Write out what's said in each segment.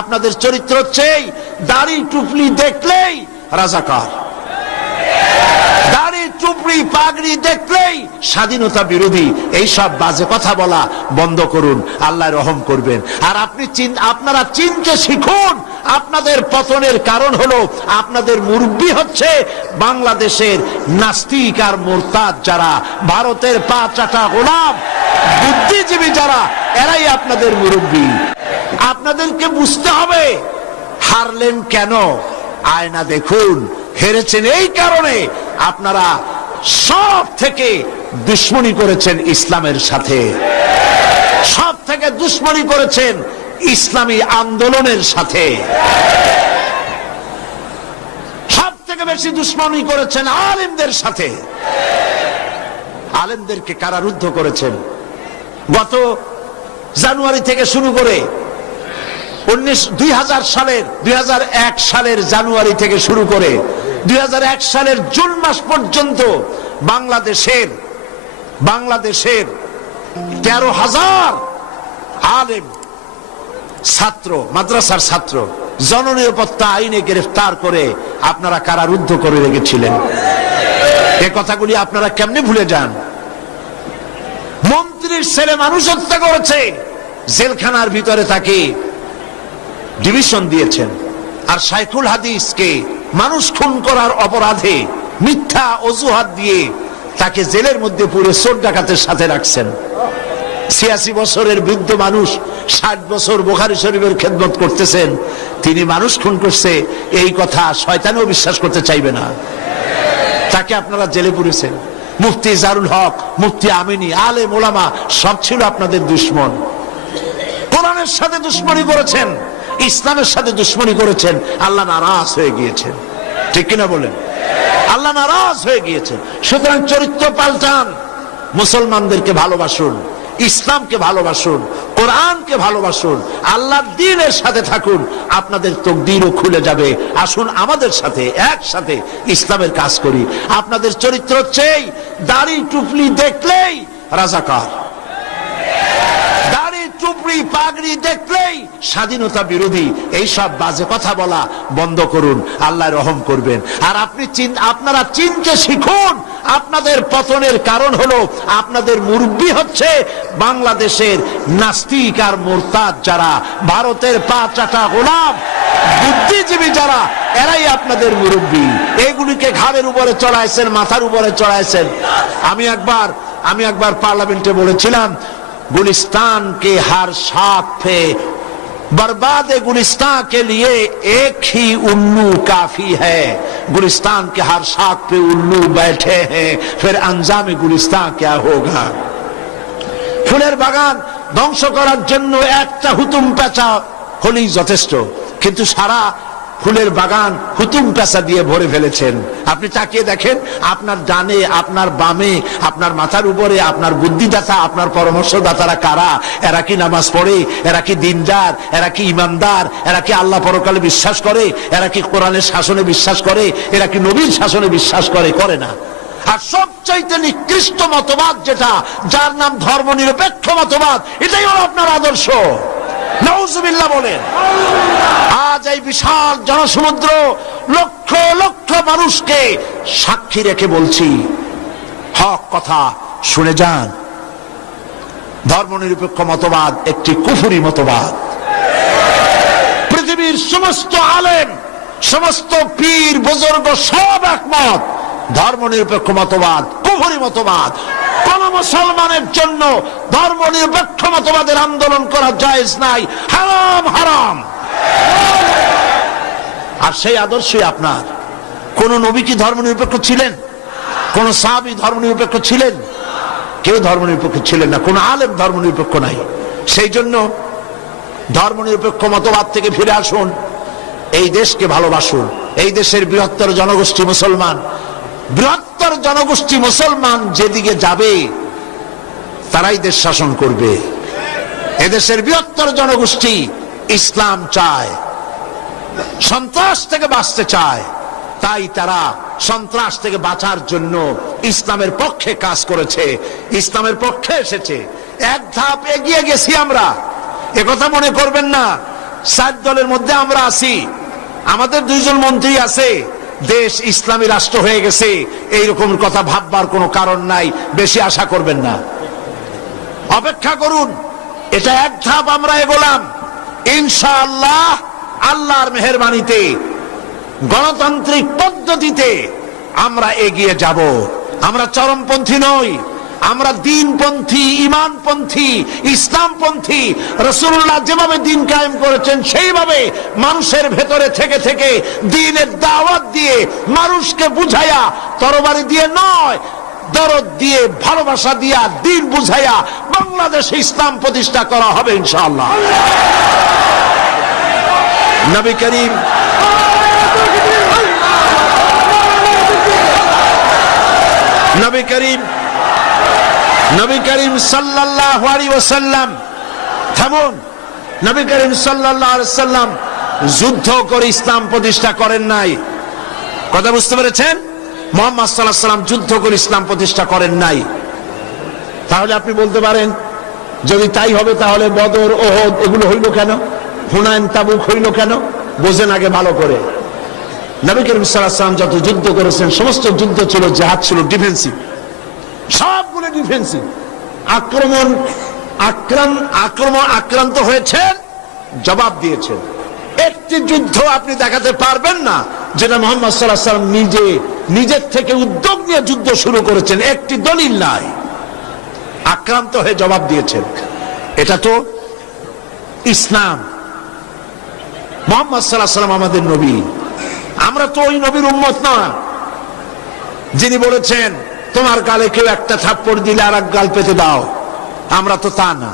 আপনাদের চরিত্র হচ্ছে দাড়ি টুপলি দেখলেই রাজাকার দাড়ি টুপড়ি পাগড়ি দেখলেই স্বাধীনতা বিরোধী এই সব বাজে কথা বলা বন্ধ করুন আল্লাহ রহম করবেন আর আপনি আপনারা চীনকে শিখুন আপনাদের পতনের কারণ হলো আপনাদের মুরব্বী হচ্ছে বাংলাদেশের নাস্তিক আর মোরতাদ যারা ভারতের পা চাটা গোলাপ বুদ্ধিজীবী যারা এরাই আপনাদের মুরব্বী আপনাদেরকে বুঝতে হবে হারলেন কেন আয়না দেখুন হেরেছেন এই কারণে আপনারা সব থেকে দুশ্মনী করেছেন ইসলামের সাথে সব থেকে দুশ্মনী করেছেন ইসলামী আন্দোলনের সাথে সব থেকে বেশি দুশ্মনী করেছেন আলেমদের সাথে আলেমদেরকে কারারুদ্ধ করেছেন গত জানুয়ারি থেকে শুরু করে উনিশ দুই সালের দুই সালের জানুয়ারি থেকে শুরু করে দুই সালের জুন মাস পর্যন্ত বাংলাদেশের বাংলাদেশের তেরো হাজার আলেম ছাত্র মাদ্রাসার ছাত্র জননিরাপত্তা আইনে গ্রেফতার করে আপনারা কারারুদ্ধ করে রেখেছিলেন এ কথাগুলি আপনারা কেমনে ভুলে যান মন্ত্রীর ছেলে মানুষ হত্যা করেছে জেলখানার ভিতরে তাকে ডিভিশন দিয়েছেন আর সাইফুল হাদিসকে মানুষ খুন করার অপরাধে মিথ্যা অজুহাত দিয়ে তাকে জেলের মধ্যে পুরে চোর ডাকাতের সাথে রাখছেন ছিয়াশি বছরের বৃদ্ধ মানুষ ষাট বছর বোখারি শরীফের খেদমত করতেছেন তিনি মানুষ খুন করছে এই কথা শয়তানেও বিশ্বাস করতে চাইবে না তাকে আপনারা জেলে পুরেছেন মুফতি জারুল হক মুফতি আমিনী আলে মোলামা সব ছিল আপনাদের দুশ্মন কোরআনের সাথে দুশ্মনী করেছেন ইসলামের সাথে দুশ্মনী করেছেন আল্লাহ নারাজ হয়ে গিয়েছেন ঠিক কিনা বলেন আল্লাহ নারাজ হয়ে গিয়েছেন সুতরাং চরিত্র পাল্টান মুসলমানদেরকে ভালোবাসুন ইসলামকে ভালোবাসুন কোরআনকে ভালোবাসুন আল্লাহ দিনের সাথে থাকুন আপনাদের তকদিরও খুলে যাবে আসুন আমাদের সাথে একসাথে ইসলামের কাজ করি আপনাদের চরিত্র হচ্ছেই দাড়ি টুপলি দেখলেই রাজাকার পাগড়ি পাগড়ি দেখলেই স্বাধীনতা বিরোধী এই সব বাজে কথা বলা বন্ধ করুন আল্লাহ রহম করবেন আর আপনি আপনারা চিনতে শিখুন আপনাদের পতনের কারণ হলো আপনাদের মুরব্বী হচ্ছে বাংলাদেশের নাস্তিক আর মোরতাদ যারা ভারতের পা চাটা গোলাম বুদ্ধিজীবী যারা এরাই আপনাদের মুরব্বী এইগুলিকে ঘাড়ের উপরে চড়াইছেন মাথার উপরে চড়াইছেন আমি একবার আমি একবার পার্লামেন্টে বলেছিলাম गुलिस्तान के हर साथ पे बर्बाद गुलिस्तान के लिए एक ही उल्लू काफी है गुलिस्तान के हर साथ पे उल्लू बैठे हैं फिर अंजाम गुलिस्तान क्या होगा ফুলের বাগান ধ্বংস করার জন্য একটা হুতুম পেঁচা হলেই যথেষ্ট কিন্তু সারা ফুলের বাগান হুতুম পেশা দিয়ে ভরে ফেলেছেন আপনি তাকিয়ে দেখেন আপনার ডানে আপনার বামে আপনার মাথার উপরে আপনার বুদ্ধিদাতা আপনার পরামর্শদাতারা কারা এরা কি নামাজ পড়ে এরা কি দিনদার এরা কি ইমানদার এরা কি আল্লাহ পরকালে বিশ্বাস করে এরা কি কোরআনের শাসনে বিশ্বাস করে এরা কি নবীর শাসনে বিশ্বাস করে করে না আর সবচাইতে নিকৃষ্ট মতবাদ যেটা যার নাম ধর্ম নিরপেক্ষ মতবাদ এটাই হলো আপনার আদর্শ নওজুবিল্লা বলেন আজ এই বিশাল জনসমুদ্র লক্ষ লক্ষ মানুষকে সাক্ষী রেখে বলছি হক কথা শুনে যান ধর্ম নিরপেক্ষ মতবাদ একটি কুফুরি মতবাদ পৃথিবীর সমস্ত আলেম সমস্ত পীর বুজুর্গ সব একমত ধর্ম নিরপেক্ষ মতবাদ কুফুরি মতবাদ কোন মুসলমানের জন্য ধর্ম নিরপেক্ষ মতবাদের আন্দোলন করা জায়েজ নাই হারাম হারাম আর সেই আদর্শই আপনার কোন নবী কি ধর্ম নিরপেক্ষ ছিলেন কোন সাবি ধর্ম নিরপেক্ষ ছিলেন কেউ ধর্ম নিরপেক্ষ ছিলেন না কোন আলেম ধর্ম নিরপেক্ষ নাই সেই জন্য ধর্ম নিরপেক্ষ মতবাদ থেকে ফিরে আসুন এই দেশকে ভালোবাসুন এই দেশের বৃহত্তর জনগোষ্ঠী মুসলমান বৃহত্তর জনগোষ্ঠী মুসলমান যেদিকে যাবে তারাই দেশ শাসন করবে এদেশের বৃহত্তর জনগোষ্ঠী ইসলাম চায় সন্ত্রাস থেকে বাঁচতে চায় তাই তারা সন্ত্রাস থেকে বাঁচার জন্য ইসলামের পক্ষে কাজ করেছে ইসলামের পক্ষে এসেছে এক ধাপ এগিয়ে গেছি আমরা একথা মনে করবেন না সাত দলের মধ্যে আমরা আছি আমাদের দুইজন মন্ত্রী আছে দেশ ইসলামী রাষ্ট্র হয়ে গেছে এইরকম কথা ভাববার কোনো কারণ নাই বেশি আশা করবেন না অপেক্ষা করুন এটা এক ধাপ আমরা এগোলাম ইনশাআল্লাহ আল্লাহর মেহরবানিতে গণতান্ত্রিক পদ্ধতিতে আমরা এগিয়ে যাব আমরা চরমপন্থী নই আমরা দিনপন্থী ইমানপন্থী ইসলামপন্থী রসুল্লাহ যেভাবে দিন কায়েম করেছেন সেইভাবে মানুষের ভেতরে থেকে থেকে দিনের দাওয়াত দিয়ে মানুষকে বুঝাইয়া তরবারি দিয়ে নয় দরদ দিয়ে ভালোবাসা দিয়া দিন বুঝাইয়া বাংলাদেশে ইসলাম প্রতিষ্ঠা করা হবে ইনশাল্লাহ নবী করিম নবী করিম নবী করিম সাল্লাল্লাহু আলাইহি থামুন নবী করিম সাল্লাম যুদ্ধ করে ইসলাম প্রতিষ্ঠা করেন নাই কথা বুঝতে পেরেছেন মোহাম্মদ সাল্লাহ সাল্লাম যুদ্ধ করে ইসলাম প্রতিষ্ঠা করেন নাই তাহলে আপনি বলতে পারেন যদি তাই হবে তাহলে বদর ওহদ এগুলো হইল কেন হুনায়ন তাবুক হইল কেন বোঝেন আগে ভালো করে নবী করিম সাল্লাহ সাল্লাম যত যুদ্ধ করেছেন সমস্ত যুদ্ধ ছিল জাহাজ ছিল ডিফেন্সিভ সব ফুলে ডিফেন্সিভ আক্রমণ আক্রান্ত আক্রমণ আক্রান্ত হয়েছেন জবাব দিয়েছেন একটি যুদ্ধ আপনি দেখাতে পারবেন না যেটা মোহাম্মদ সাল্লাহ সাল্লাম নিজে নিজের থেকে উদ্যোগ নিয়ে যুদ্ধ শুরু করেছেন একটি দলিল নাই আক্রান্ত হয়ে জবাব দিয়েছেন এটা তো ইসলাম মোহাম্মদ সাল্লাহ সাল্লাম আমাদের নবী আমরা তো ওই নবীর উন্মত না যিনি বলেছেন তোমার গালে কেউ একটা থাপ্পড় দিলে আর এক গাল পেতে দাও আমরা তো তা না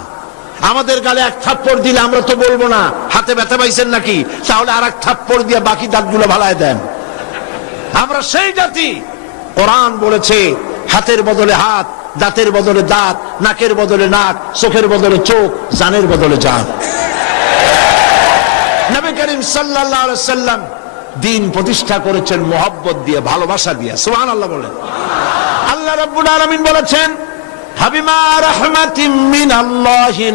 আমাদের গালে এক থাপ্পড় দিলে আমরা তো বলবো না হাতে ব্যথা পাইছেন নাকি তাহলে আর এক থাপ্পড় দিয়ে বাকি দাঁতগুলো ভালায় দেন আমরা সেই জাতি কোরআন বলেছে হাতের বদলে হাত দাঁতের বদলে দাঁত নাকের বদলে নাক চোখের বদলে চোখ জানের বদলে জান নবী করিম সাল্লাল্লাহু আলাইহি সাল্লাম দিন প্রতিষ্ঠা করেছেন মোহাব্বত দিয়ে ভালোবাসা দিয়ে সুবহানাল্লাহ বলেন আল্লাহ বলেছেন আপনার দিলকে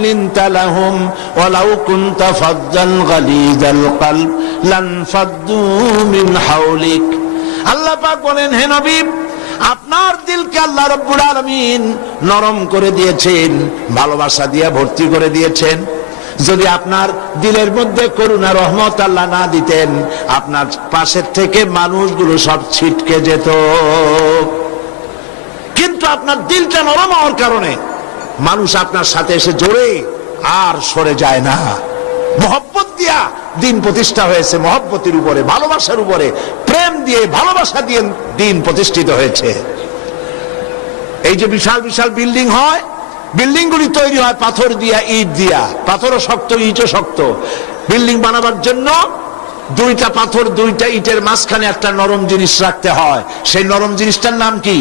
আল্লাহ রব্বুল আলমিন নরম করে দিয়েছেন ভালোবাসা দিয়ে ভর্তি করে দিয়েছেন যদি আপনার দিলের মধ্যে করুণা রহমত আল্লাহ না দিতেন আপনার পাশের থেকে মানুষগুলো সব ছিটকে যেত কিন্তু আপনার দিলটা নরম হওয়ার কারণে মানুষ আপনার সাথে এসে জোরে আর সরে যায় না মহব্বত দিয়া দিন প্রতিষ্ঠা হয়েছে মহব্বতের উপরে ভালোবাসার উপরে প্রেম দিয়ে ভালোবাসা দিয়ে দিন প্রতিষ্ঠিত হয়েছে এই যে বিশাল বিশাল বিল্ডিং হয় বিল্ডিং গুলি তৈরি হয় পাথর দিয়া ইট দিয়া পাথরও শক্ত ইটও শক্ত বিল্ডিং বানাবার জন্য দুইটা পাথর দুইটা ইটের মাঝখানে একটা নরম জিনিস রাখতে হয় সেই নরম জিনিসটার নাম কি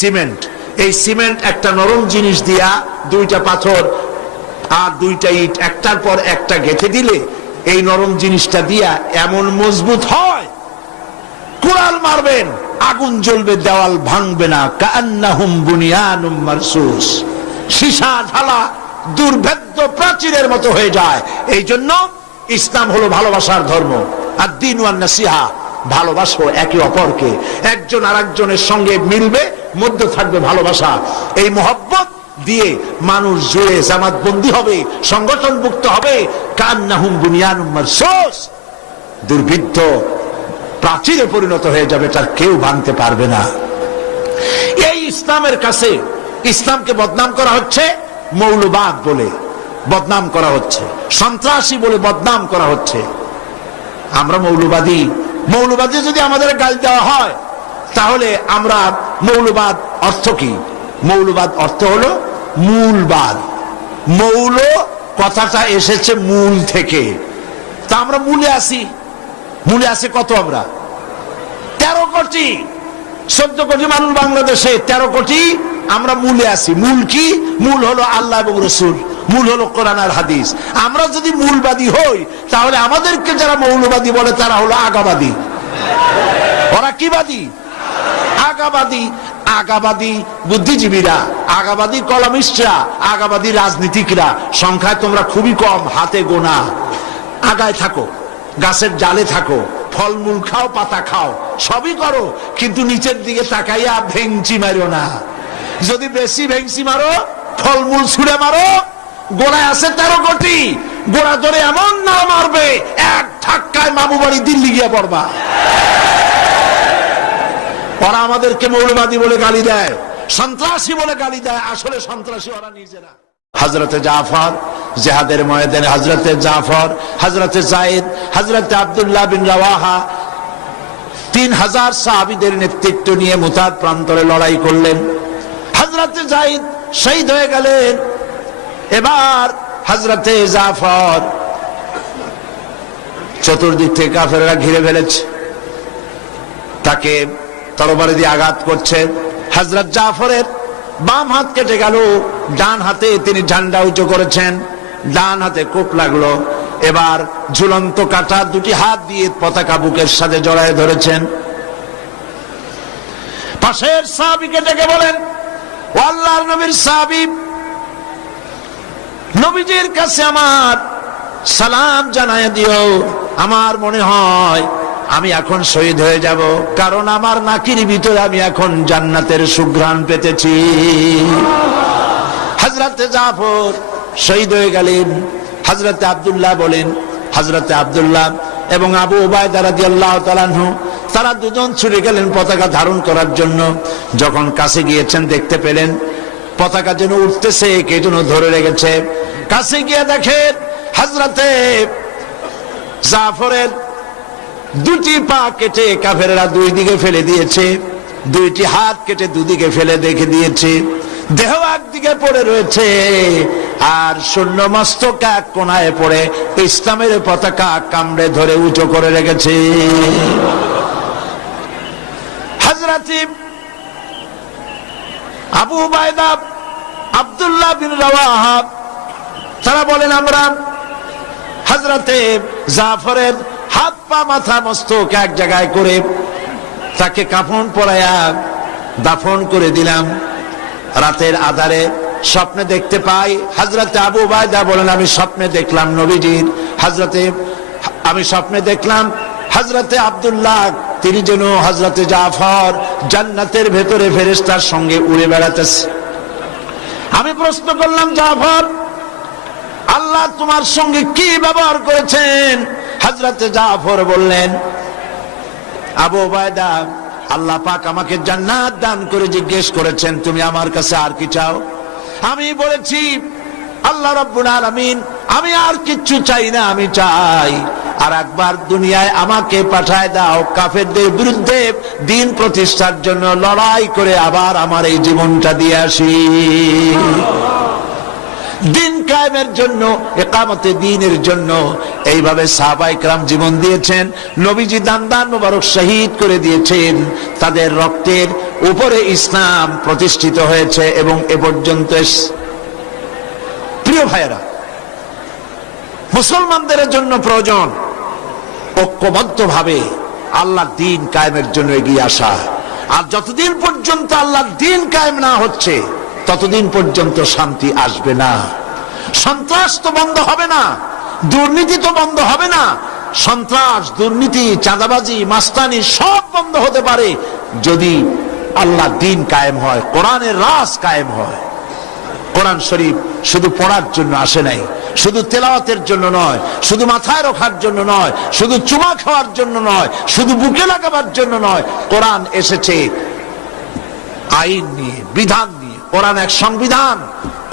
সিমেন্ট এই সিমেন্ট একটা নরম জিনিস দিয়া দুইটা পাথর আর দুইটা ইট একটার পর একটা গেঁথে দিলে এই নরম জিনিসটা দিয়া এমন মজবুত হয় কুড়াল মারবেন আগুন জ্বলবে দেওয়াল ভাঙবে না কান্নাহুম বুনিয়ানুম মারসুস ঢালা দুর্ভেদ্য প্রাচীরের মতো হয়ে যায় এই জন্য ইসলাম হলো ভালোবাসার ধর্ম আর দিন ওয়ান নাসিহা ভালোবাসো একে অপরকে একজন আর সঙ্গে মিলবে মধ্যে থাকবে ভালোবাসা এই মোহব্বত দিয়ে মানুষ জুড়ে জামাত বন্দী হবে সংগঠন মুক্ত হবে কান কান্নাহুম বুনিয়ান সোস দুর্বৃত্ত প্রাচীরে পরিণত হয়ে যাবে তার কেউ ভাঙতে পারবে না এই ইসলামের কাছে ইসলামকে বদনাম করা হচ্ছে মৌলবাদ বলে বদনাম করা হচ্ছে সন্ত্রাসী বলে বদনাম করা হচ্ছে আমরা মৌলবাদী মৌলবাদী যদি আমাদের গাল দেওয়া হয় তাহলে আমরা মৌলবাদ অর্থ কি মৌলবাদ অর্থ হলো মূলবাদ মৌল কথাটা এসেছে মূল থেকে তা আমরা মূলে আসি মূলে আসি কত আমরা তেরো কোটি চোদ্দ কোটি মানুষ বাংলাদেশে তেরো কোটি আমরা মূলে আসি মূল কি মূল হলো আল্লাহ এবং রসুল মূল হলো কোরআন আর হাদিস আমরা যদি মূলবাদী হই তাহলে আমাদেরকে যারা মৌলবাদী বলে তারা হলো আগাবাদী ওরা কিবাদী আগাবাদী আগাবাদী বুদ্ধিজীবীরা আগাবাদী কলমিস্টরা আগাবাদী রাজনীতিকরা সংখ্যায় তোমরা খুবই কম হাতে গোনা আগায় থাকো গাছের জালে থাকো ফলমূল খাও পাতা খাও সবই করো কিন্তু নিচের দিকে তাকাইয়া ভেংচি মারো না যদি বেশি ভেংচি মারো ফলমূল ছুঁড়ে মারো গোড়ায় আছে তেরো কোটি গোড়া ধরে এমন না মারবে এক ধাক্কায় মামু বাড়ি দিল্লি গিয়ে পড়বা ওরা আমাদেরকে মৌলবাদী বলে গালি দেয় সন্ত্রাসী বলে গালি দেয় আসলে সন্ত্রাসী ওরা নিজেরা হজরতে জাফর জেহাদের হজরতে জাফর হজরতে হজরতে আবদুল্লাহ বিন রাওয়াহা তিন হাজার সাহাবিদের নেতৃত্ব নিয়ে মুতাদ প্রান্তরে লড়াই করলেন হজরতে জাহিদ শহীদ হয়ে গেলেন এবার হজরতে জাফর চতুর্দিক থেকে কাফেররা ঘিরে ফেলেছে তাকে তরবারি দিয়ে আঘাত করছে হজরত জাফরের বাম হাত কেটে গেল ডান হাতে তিনি ঝান্ডা উঁচু করেছেন ডান হাতে কোপ লাগলো এবার ঝুলন্ত কাটা দুটি হাত দিয়ে পতাকা বুকের সাথে জড়ায় ধরেছেন পাশের সাহাবিকে ডেকে বলেন ও আল্লাহর নবীর সাহাবি নবীজির কাছে আমার সালাম জানায় দিও আমার মনে হয় আমি এখন শহীদ হয়ে যাব কারণ আমার নাকির ভিতরে আমি এখন জান্নাতের সুঘ্রাণ পেতেছি হাজরাতে জাফর শহীদ হয়ে গেলেন হাজরাতে আবদুল্লাহ বলেন হাজরাতে আবদুল্লাহ এবং আবু উবায় দিয়ে আল্লাহ তালানহ তারা দুজন ছুটে গেলেন পতাকা ধারণ করার জন্য যখন কাছে গিয়েছেন দেখতে পেলেন পতাকা যেন উঠতেছে কে যেন ধরে রেখেছে কাছে গিয়ে দেখেন হাজরাতে জাফরের দুটি পা কেটে কাফেরা দুই দিকে ফেলে দিয়েছে দুইটি হাত কেটে দুদিকে ফেলে দেখে দিয়েছে দেহ একদিকে পড়ে রয়েছে আর শূন্য মস্তক এক কোনায় পড়ে ইসলামের পতাকা কামড়ে ধরে উঁচু করে রেখেছে আবু বায়দাব আবদুল্লাহ বিন রাহাব তারা বলেন আমরা হাজরাতে জাফরের পা মাথা মস্তক এক জায়গায় করে তাকে কাফন পরাইয়া দাফন করে দিলাম রাতের আধারে স্বপ্নে দেখতে পাই হাজরাতে আবু বায়দা বলেন আমি স্বপ্নে দেখলাম নবীজির হাজরাতে আমি স্বপ্নে দেখলাম হাজরাতে আবদুল্লাহ তিনি যেন হাজরাতে জাফর জান্নাতের ভেতরে ফেরেস্তার সঙ্গে উড়ে বেড়াতেছে আমি প্রশ্ন করলাম জাফর আল্লাহ তোমার সঙ্গে কি ব্যবহার করেছেন হাজরাতে জাফর বললেন আবু বায়দা আল্লাহ পাক আমাকে জান্নাত দান করে জিজ্ঞেস করেছেন তুমি আমার কাছে আর কি চাও আমি বলেছি আল্লাহ রব্বুল আলামিন আমি আর কিছু চাই না আমি চাই আর একবার দুনিয়ায় আমাকে পাঠায় দাও কাফেরদের বিরুদ্ধে দিন প্রতিষ্ঠার জন্য লড়াই করে আবার আমার এই জীবনটা দিয়ে আসি দিন কায়েমের জন্য একামতে দিনের জন্য এইভাবে সাহাবাই ইকরাম জীবন দিয়েছেন নবীজি দান দান মোবারক শহীদ করে দিয়েছেন তাদের রক্তের উপরে ইসলাম প্রতিষ্ঠিত হয়েছে এবং এ পর্যন্ত প্রিয় ভাইয়েরা মুসলমানদের জন্য প্রয়োজন ঐক্যবদ্ধভাবে আল্লাহ দিন কায়েমের জন্য এগিয়ে আসা আর যতদিন পর্যন্ত আল্লাহ দিন কায়েম না হচ্ছে ততদিন পর্যন্ত শান্তি আসবে না সন্ত্রাস তো বন্ধ হবে না দুর্নীতি তো বন্ধ হবে না সন্ত্রাস দুর্নীতি চাঁদাবাজি মাস্তানি সব বন্ধ হতে পারে যদি আল্লাহ দিন কায়েম হয় কোরআনের রাস কায়েম হয় কোরআন শরীফ শুধু পড়ার জন্য আসে নাই শুধু তেলাওয়াতের জন্য নয় শুধু মাথায় রাখার জন্য নয় শুধু চুমা খাওয়ার জন্য নয় শুধু বুকে লাগাবার জন্য নয় কোরআন এসেছে আইন নিয়ে বিধান নিয়ে কোরআন এক সংবিধান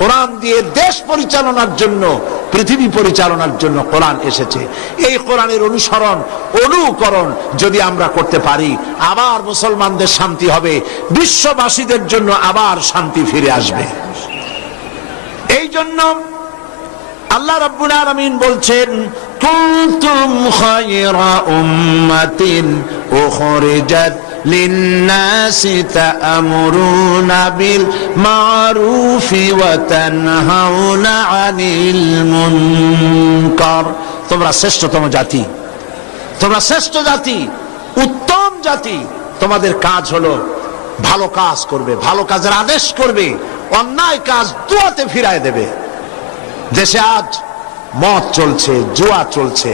কোরআন দিয়ে দেশ পরিচালনার জন্য পৃথিবী পরিচালনার জন্য কোরআন এসেছে এই কোরআনের অনুসরণ অনুকরণ যদি আমরা করতে পারি আবার মুসলমানদের শান্তি হবে বিশ্ববাসীদের জন্য আবার শান্তি ফিরে আসবে এই জন্য আল্লাহ রব্বুল আলমিন বলছেন কুন্তুম খায়রা উম্মাতিন উখরিজাত للناس تأمرون بالمعروف وتنهون عن المنكر তোমরা শ্রেষ্ঠতম জাতি তোমরা শ্রেষ্ঠ জাতি উত্তম জাতি তোমাদের কাজ হলো ভালো কাজ করবে ভালো কাজের আদেশ করবে অন্যায় কাজ দুয়াতে ফিরায় দেবে দেশে আজ মদ চলছে জুয়া চলছে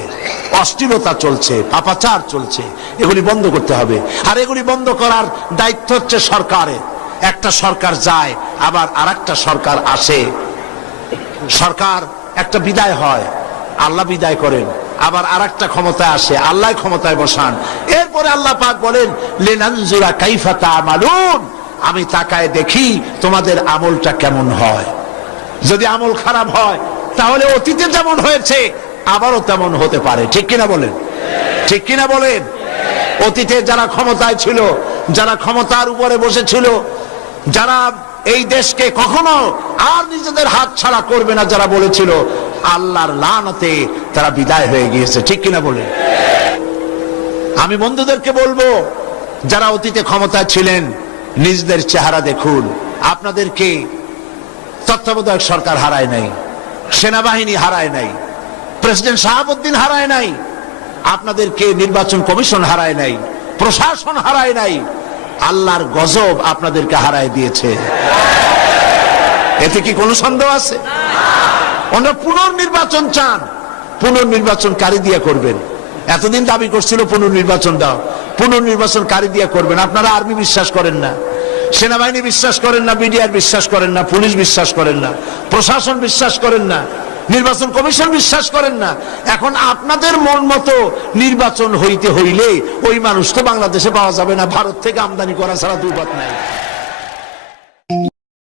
অস্থিরতা চলছে পাপাচার চলছে এগুলি বন্ধ করতে হবে আর এগুলি বন্ধ করার দায়িত্ব হচ্ছে সরকারের একটা সরকার যায় আবার আর সরকার আসে সরকার একটা বিদায় হয় আল্লাহ বিদায় করেন আবার আর একটা ক্ষমতায় আসে আল্লাহ ক্ষমতায় বসান এরপরে আল্লাহ পাক বলেন লেনানজুরা কাইফাতা মালুন আমি তাকায় দেখি তোমাদের আমলটা কেমন হয় যদি আমল খারাপ হয় তাহলে অতীতে যেমন হয়েছে আবারও তেমন হতে পারে ঠিক কিনা বলেন ঠিক কিনা বলেন অতীতে যারা ক্ষমতায় ছিল যারা ক্ষমতার উপরে বসেছিল যারা এই দেশকে কখনো আর নিজেদের হাত ছাড়া করবে না যারা বলেছিল আল্লাহর লানতে তারা বিদায় হয়ে গিয়েছে ঠিক কিনা বলে আমি বন্ধুদেরকে বলবো যারা অতীতে ক্ষমতায় ছিলেন নিজেদের চেহারা দেখুন আপনাদেরকে তত্ত্বাবধায়ক সরকার হারায় নাই সেনাবাহিনী হারায় নাই প্রেসিডেন্ট শাহাবুদ্দিন হারায় নাই আপনাদেরকে নির্বাচন কমিশন হারায় নাই প্রশাসন হারায় নাই আল্লাহর গজব আপনাদেরকে হারায় দিয়েছে এতে কি কোনো সন্দেহ আছে ওনারা পুনর্নির্বাচন চান পুনর্নির্বাচন কারি দিয়া করবেন এতদিন দাবি করছিল পুনর্নির্বাচন দাও পুনর্নির্বাচন কারি দিয়া করবেন আপনারা আর্মি বিশ্বাস করেন না সেনাবাহিনী বিশ্বাস করেন না বিডিআর বিশ্বাস করেন না পুলিশ বিশ্বাস করেন না প্রশাসন বিশ্বাস করেন না নির্বাচন কমিশন বিশ্বাস করেন না এখন আপনাদের মন মতো নির্বাচন হইতে হইলে ওই মানুষ তো বাংলাদেশে পাওয়া যাবে না ভারত থেকে আমদানি করা ছাড়া দুর্বাদ নাই